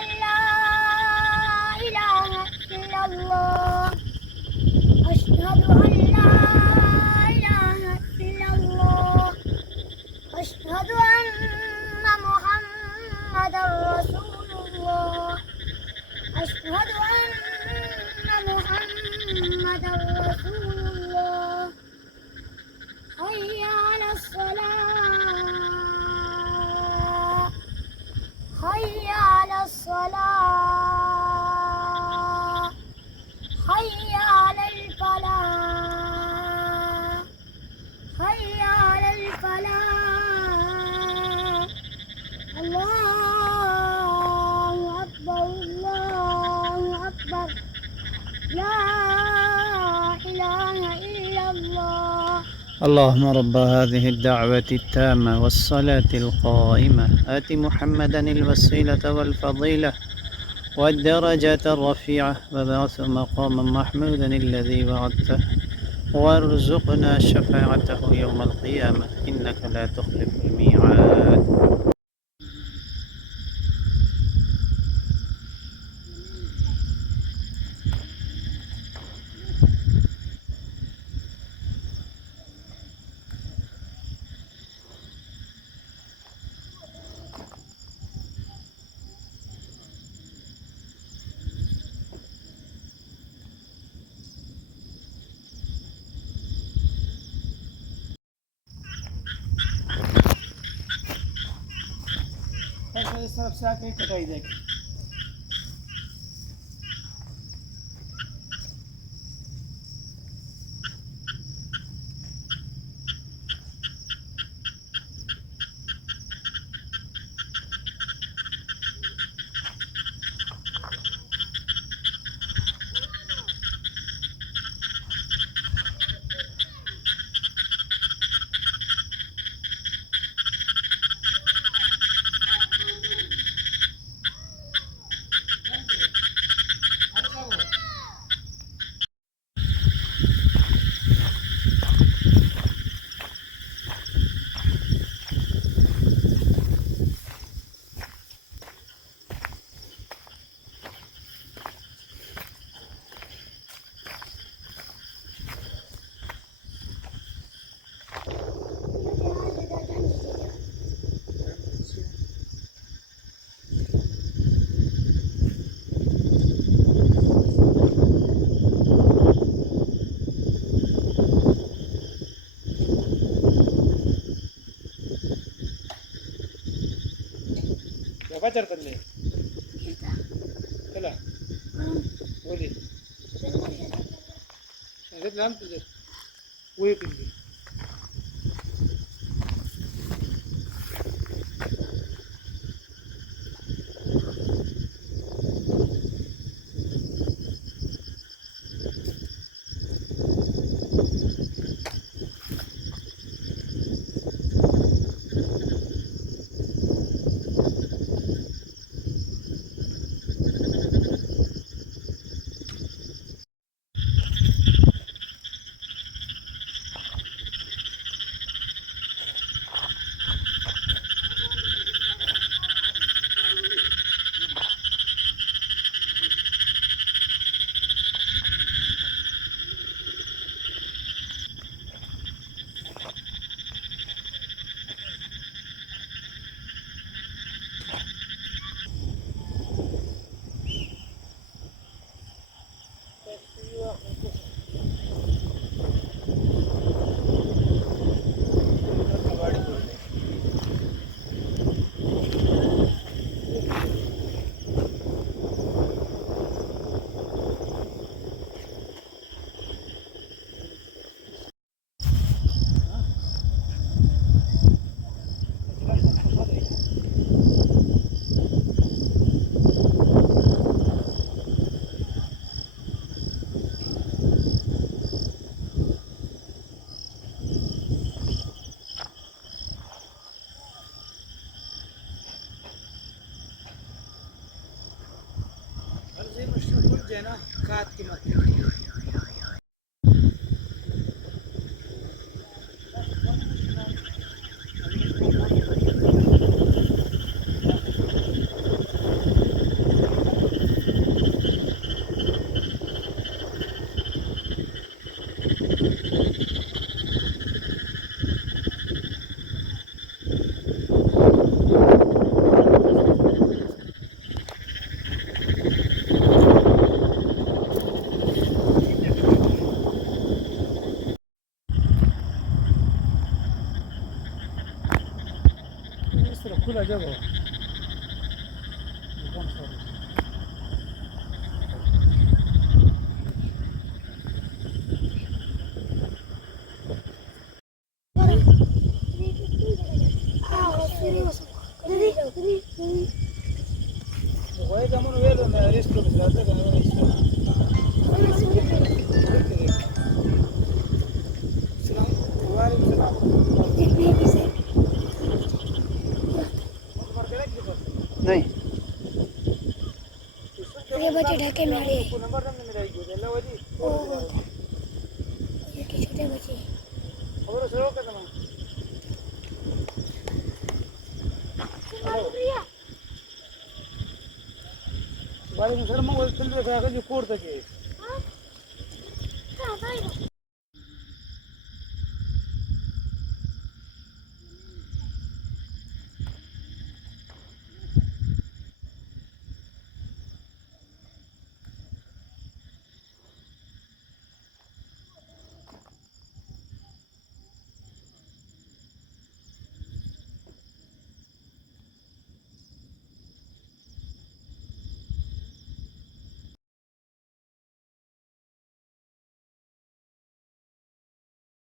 أن لا إله إلا الله أشهد أن لا إله إلا الله أشهد أن محمدا رسول الله أشهد أن محمدا رسول الله حي على الصلاة حي على الصلاة حي على الفلاح حي على الفلاح الله أكبر الله أكبر لا إله إلا الله. اللهم رب هذه الدعوة التامة والصلاة القائمة آت محمدا الوسيلة والفضيلة والدرجة الرفيعة وابعثه مقاما محمودا الذي وعدته وارزقنا شفاعته يوم القيامة إنك لا تخلف الميعاد. इस तरफ से आके कटाई देगी। Pacar kan nih? Kala. Boleh. Ada dalam tu je. Wei tinggi. ना काट की मत दे बाबा एकदम सॉरी वय जमून वेळ रिस्क जातं का नहीं ये बच्चे ढके मेरे नंबर मेरा वजी ये के छोटे बच्चे खबर सर का तुम्हाला बारे में सर मग चल रहा है कि कोर्ट तक है हां